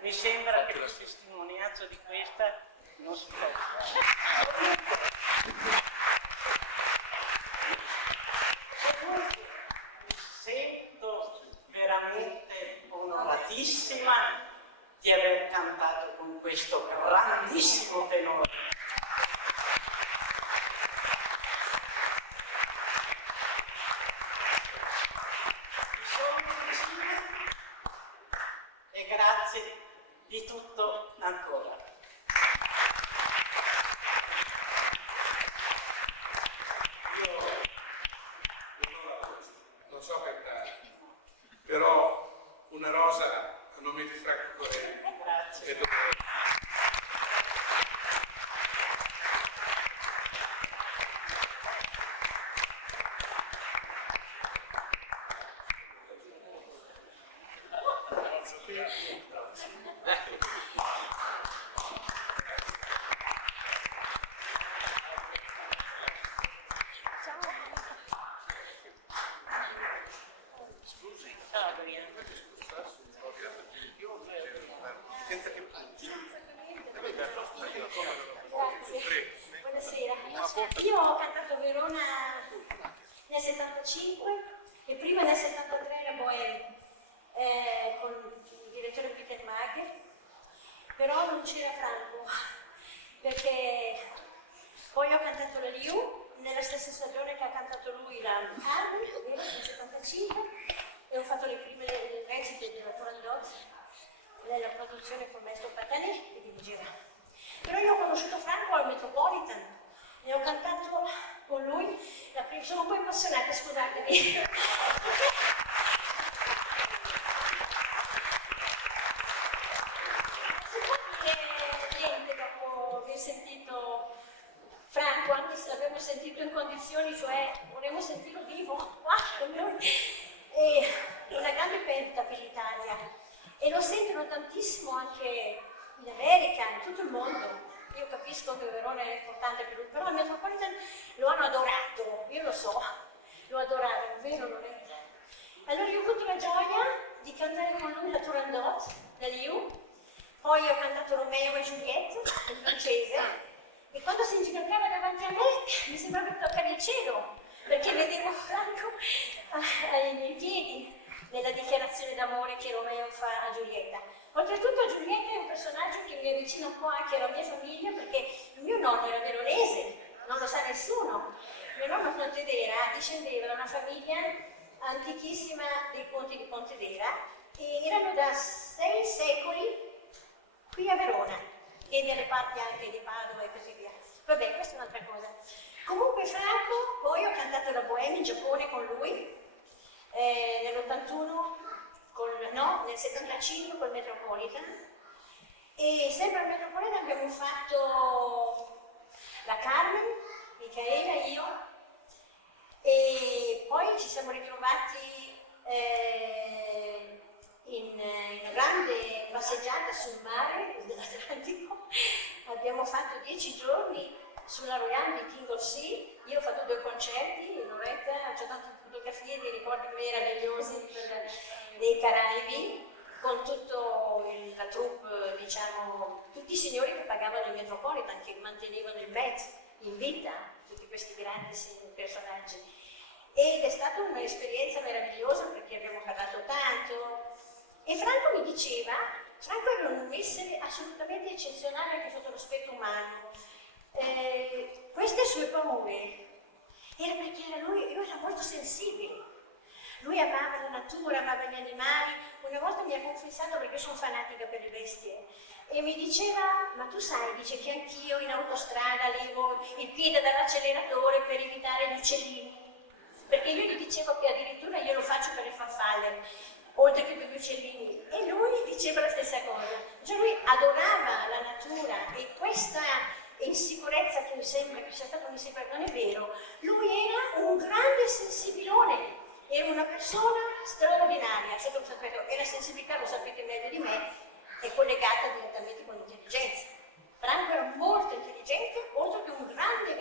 Mi sembra che la testimonianza di questa non si possa. Mi sento veramente onoratissima di aver cantato con questo grandissimo tenore. E grazie di tutto ancora. Io non so cantare, però una rosa a nome di Franco Corelli. Grazie. Buonasera. Io ho cantato Verona nel 75 e prima nel 73 a Boemi con il direttore Peter Magher, però non c'era Franco perché poi ho cantato la Liu nella stessa stagione che ha cantato lui la Carmen, nel 75, e ho fatto le prime recite della Turandot nella produzione con Maestro Patanè che dirigeva. Però io ho conosciuto Franco al Metropolitan e ho cantato con lui la prima. Sono un po' emozionata, scusatemi. Niente, dopo aver sentito Franco, anche se l'abbiamo sentito in condizioni, cioè volevo sentirlo vivo qua con noi, è una grande perdita per l'Italia e lo sentono tantissimo anche in America, in tutto il mondo. Io capisco che Verona è importante per lui, però il Metropolitan lo hanno adorato, io lo so, lo adoravano, vero non è? Allora io ho avuto la gioia di cantare con lui la Turandot, la Liu, poi ho cantato Romeo e Giulietta, in francese, e quando si inginocchiava davanti a me mi sembrava di toccare il cielo, perché vedevo Franco ai miei piedi nella dichiarazione d'amore che Romeo fa a Giulietta. Oltretutto Giulietta è un personaggio che mi avvicina un po' anche alla mia famiglia perché il mio nonno era veronese, non lo sa nessuno. Mio nonno Pontedera discendeva da una famiglia antichissima dei conti di Pontedera e erano da 6 secoli qui a Verona e delle parti anche di Padova e così via. Vabbè, questa è un'altra cosa. Comunque Franco, poi ho cantato la Bohème in Giappone con lui nell'81, nel 75 col Metropolitan e sempre al Metropolitan abbiamo fatto la Carmen, Micaela, io e poi ci siamo ritrovati in una grande passeggiata sul mare dell'Atlantico. Abbiamo fatto 10 giorni sulla Royale di Tingle Sea, io ho fatto 2 concerti, un'oretta, ho tante fotografie di ricordi meravigliosi dei Caraibi, con tutta la troupe, diciamo, tutti i signori che pagavano il Metropolitan, che mantenevano il Met in vita, tutti questi grandi personaggi. Ed è stata un'esperienza meravigliosa perché abbiamo parlato tanto. E Franco mi diceva, Franco era un essere assolutamente eccezionale anche sotto l'aspetto umano. Queste sue paure era perché lui era molto sensibile. Lui amava la natura, amava gli animali. Una volta mi ha confessato, perché io sono fanatica per le bestie, e mi diceva, ma tu sai, dice che anch'io in autostrada levo il piede dall'acceleratore per evitare gli uccellini. Perché io gli dicevo che addirittura io lo faccio per le farfalle, oltre che per gli uccellini. E lui diceva la stessa cosa. Cioè lui adorava la natura e questa insicurezza che mi sembra che sia stata un'insicurezza, non è vero. Lui era un grande sensibilone. Era una persona straordinaria, sotto questo aspetto, e la sensibilità, lo sapete meglio di me, è collegata direttamente con l'intelligenza. Franco era molto intelligente, oltre che un grande,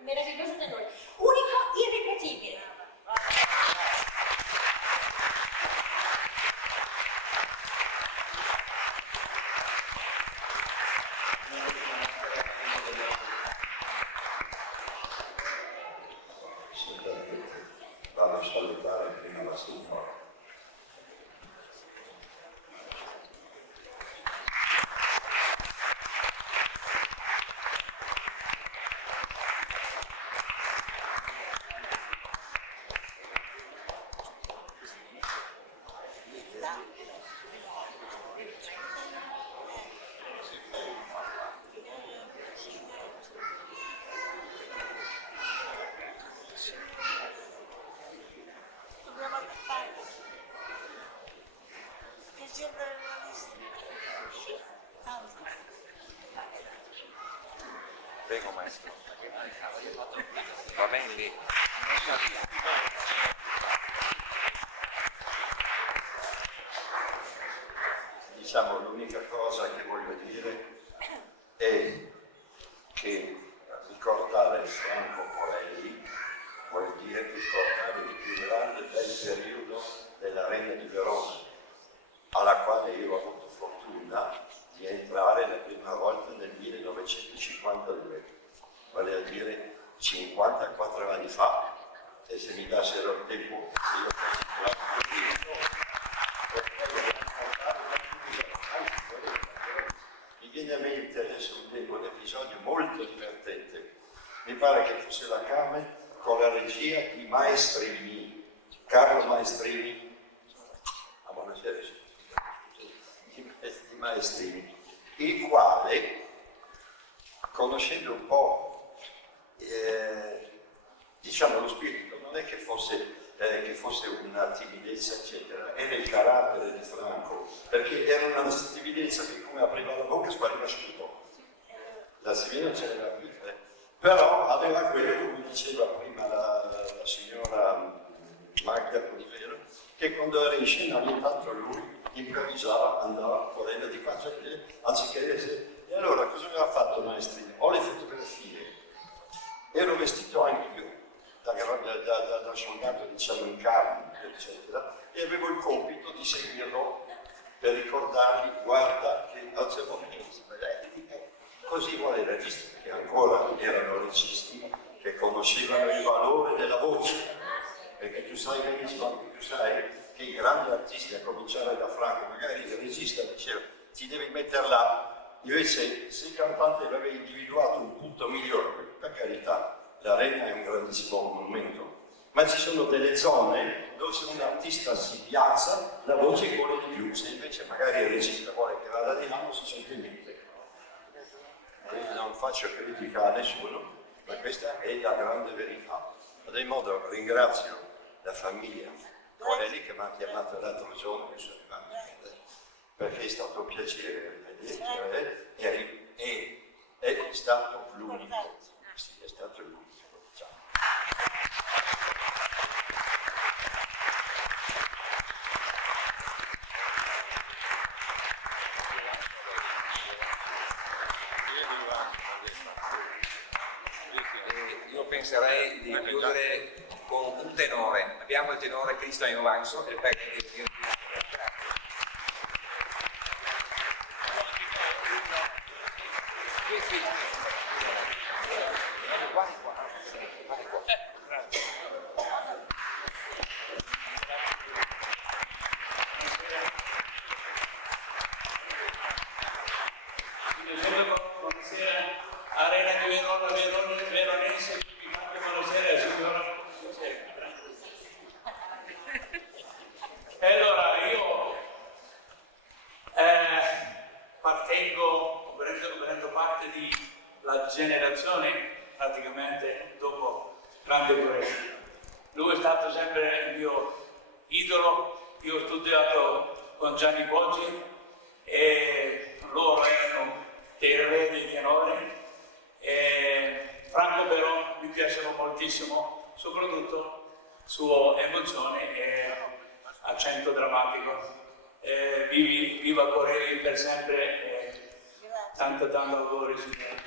meraviglioso tenore, unico, irripetibile. Vado a salutare prima la signora. Prego maestro. Va bene lì. diciamo, l'unica cosa che voglio dire è che ricordare Franco Corelli vuol dire ricordare il più grande bel periodo dell'Arena di Verona, alla quale io ho avuto fortuna di entrare la prima volta nel 1952, vale a dire 54 anni fa, e se mi dassero il tempo io mi viene a mente adesso un episodio molto divertente. Mi pare che fosse la Carmen con la regia di Maestrini, Carlo Maestrini, buonasera, di Maestrini, il quale, conoscendo un po' diciamo lo spirito, non è che fosse una timidezza eccetera, era il carattere di Franco, perché era una timidezza che come apriva la bocca spariva subito, la Silvina c'era più, però aveva quello, come diceva prima la signora Magda Olivero, che quando era in scena ogni tanto lui improvvisava, andava correndo di qua, anziché essere. E allora cosa aveva fatto Maestrini? Ho le fotografie, ero vestito anche io da soldato, diciamo, in carne, eccetera, e avevo il compito di seguirlo per ricordargli, guarda che così vuole il regista, che ancora erano registi che conoscevano il valore della voce, perché tu sai benissimo, anche tu sai che i grandi artisti, a cominciare da Franco, magari il regista diceva ti devi mettere là, invece se il cantante aveva individuato un punto migliore, per carità, l'Arena è un grandissimo monumento, ma ci sono delle zone dove se un artista si piazza la voce vuole di più, se invece magari il regista vuole che vada di là non si sente niente. Quindi non faccio critica a nessuno, ma questa è la grande verità. Ad ogni modo ringrazio la famiglia Corelli che mi ha chiamato l'altro giorno, perché è stato un piacere vederci, è stato l'unico. Sì, è stato l'unico. Ciao. Io penserei di chiudere con un tenore. Abbiamo il tenore Cristian Jovanso e il perché Arena di Verona, veronese, buonasera, signora. E allora io prendo parte della generazione praticamente dopo Grande Corelli. Lui è stato sempre il mio idolo, io ho studiato con Gianni Boggi e loro erano dei re dei tenori. Franco però mi piaceva moltissimo, soprattutto sua emozione e accento drammatico. Viva Corelli per sempre e tanto lavoro, signore.